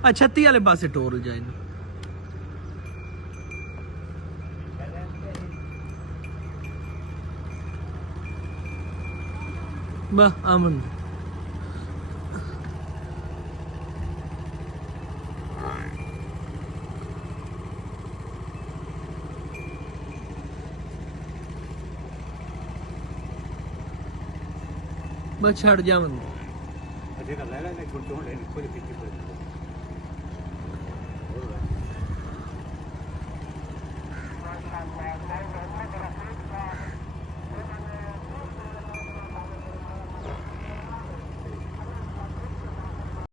ਆ 36 ਵਾਲੇ ਪਾਸੇ ਟੋਰ ਜਾ ਇਹਨੂੰ ਬਾ ਅਮਨ ਬਸ ਛੱਡ ਜਾਵਾਂਗੇ ਅਜੇ ਕਰ ਲੈ ਲੈ ਛੋਟੇ ਹੋਣੇ ਕੋਈ ਫਿੱਕੀ